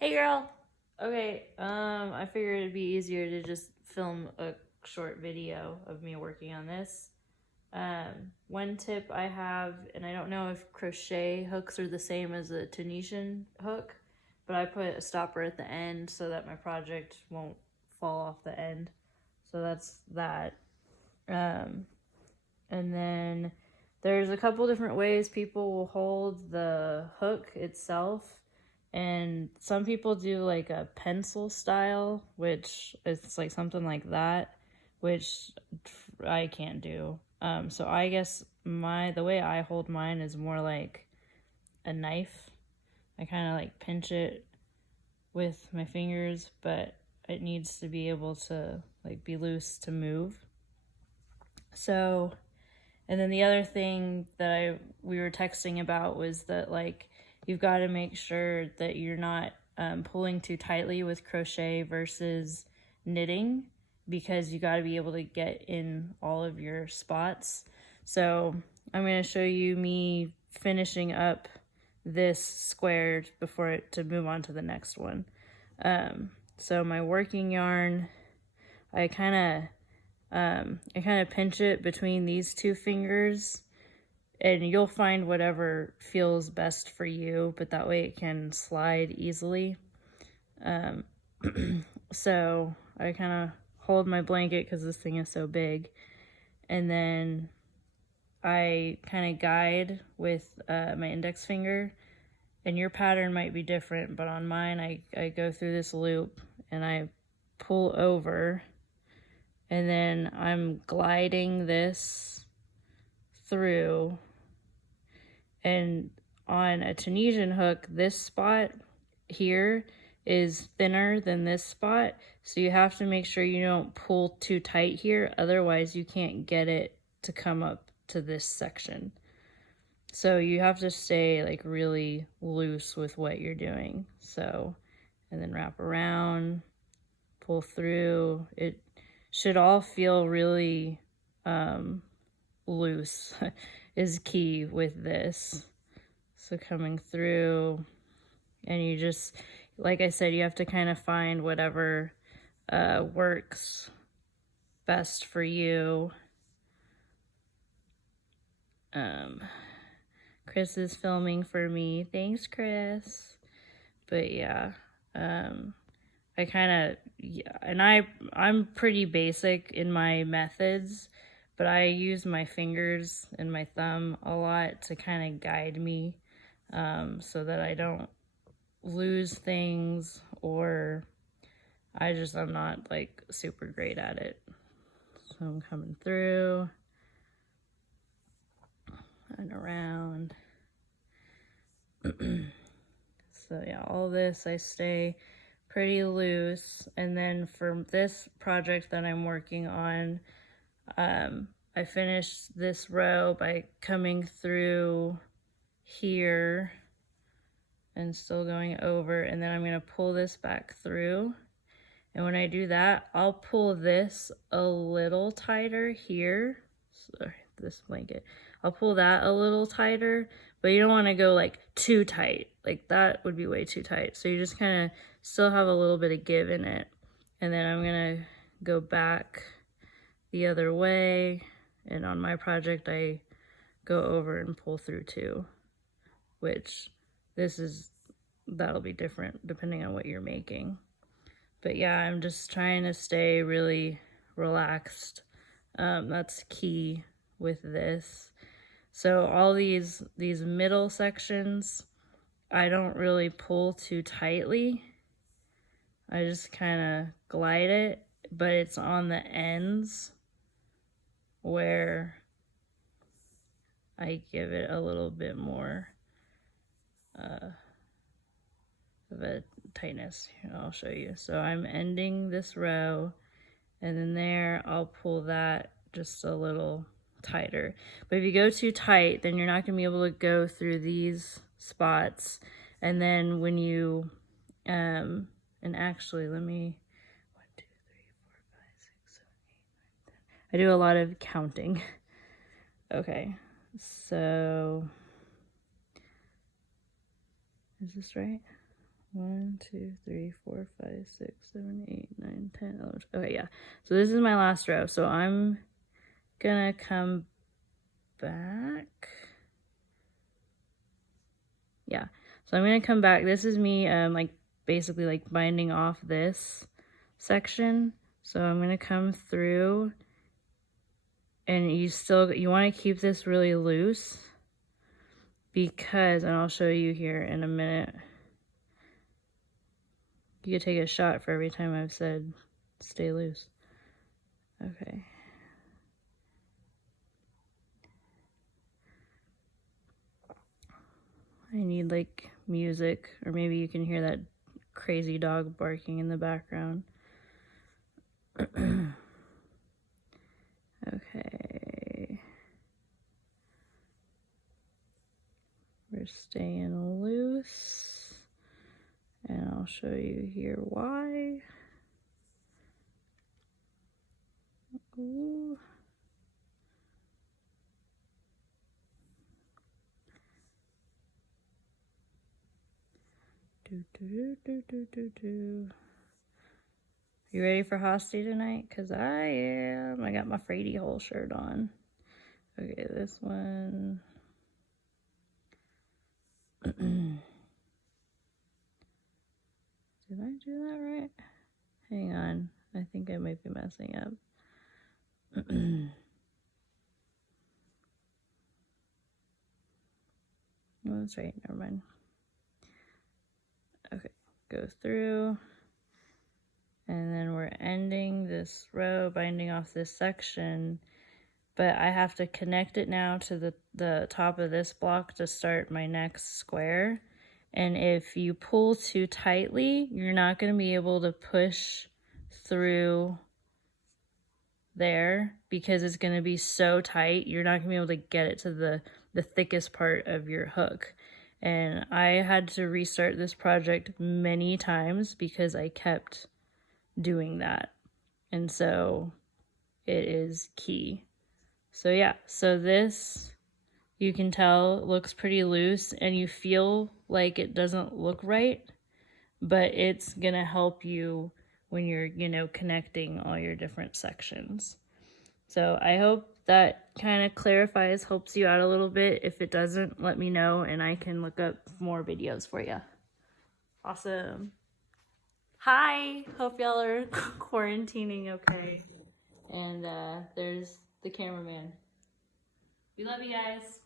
Hey girl. Okay, I figured it'd be easier to just film a short video of me working on this. One tip I have, and I don't know if crochet hooks are the same as a Tunisian hook, but I put a stopper at the end so that my project won't fall off the end. So that's that. Um, and then there's a couple different ways people will hold the hook itself. And some people do like a pencil style, which is like something like that, which I can't do. So I guess the way I hold mine is more like a knife. I kind of like pinch it with my fingers, but it needs to be able to like be loose to move. So, and then the other thing that we were texting about was that like you've got to make sure that you're not pulling too tightly with crochet versus knitting, because you got to be able to get in all of your spots. So I'm going to show you me finishing up this square before to move on to the next one. So my working yarn, I kind of pinch it between these two fingers, and you'll find whatever feels best for you, but that way it can slide easily. So I kind of hold my blanket because this thing is so big, and then I kind of guide with my index finger, and your pattern might be different, but on mine I go through this loop and I pull over, and then I'm gliding this through. And on a Tunisian hook, this spot here is thinner than this spot, so you have to make sure you don't pull too tight here, otherwise you can't get it to come up to this section. So you have to stay like really loose with what you're doing. So, and then wrap around, pull through. It should all feel really loose is key with this. So coming through, and you just, like I said, you have to kind of find whatever works best for you. Chris is filming for me. Thanks, Chris. But yeah, I kind of, yeah, and I'm pretty basic in my methods, but I use my fingers and my thumb a lot to kind of guide me, so that I don't lose things, or I'm not like super great at it. So I'm coming through and around. So yeah, all this I stay pretty loose. And then for this project that I'm working on, I finished this row by coming through here and still going over, and then I'm going to pull this back through. And when I do that, I'll pull this a little tighter here. Sorry, this blanket. I'll pull that a little tighter, but you don't want to go like too tight. Like that would be way too tight. So you just kind of still have a little bit of give in it. And then I'm going to go back the other way. And on my project, I go over and pull through too, which that'll be different depending on what you're making. But yeah, I'm just trying to stay really relaxed. That's key with this. So all these middle sections, I don't really pull too tightly. I just kind of glide it, but it's on the ends where I give it a little bit more of a tightness. Here, I'll show you. So I'm ending this row, and then there I'll pull that just a little tighter. But if you go too tight, then you're not going to be able to go through these spots. And then when you and actually let me 1 2 3 4 5 6 7 8 9 10. I do a lot of counting. Okay, so is this right? 1, 2, 3, 4, 5, 6, 7, 8, 9, 10, 11. Okay, yeah. So this is my last row. So I'm gonna come back. Yeah. So I'm gonna come back. This is me like basically like binding off this section. So I'm gonna come through, and you want to keep this really loose, because, and I'll show you here in a minute, you could take a shot for every time I've said stay loose. Okay. I need like music, or maybe you can hear that crazy dog barking in the background. Okay. We're staying loose, and I'll show you here why. Ooh. You ready for Hosty tonight? Because I am. I got my Frady Hole shirt on. Okay, this one. Did I do that right? Hang on. I think I might be messing up. No, that's right. Never mind. Okay, go through. And then we're ending this row, binding off this section. But I have to connect it now to the top of this block to start my next square. And if you pull too tightly, you're not going to be able to push through there, because it's going to be so tight. You're not going to be able to get it to the thickest part of your hook. And I had to restart this project many times because I kept doing that. And so it is key. So yeah, so this, you can tell, looks pretty loose, and you feel like it doesn't look right, but it's gonna help you when you're, connecting all your different sections. So I hope that kind of clarifies, helps you out a little bit. If it doesn't, let me know and I can look up more videos for you. Awesome. Hi, hope y'all are quarantining okay. And there's the cameraman. We love you guys.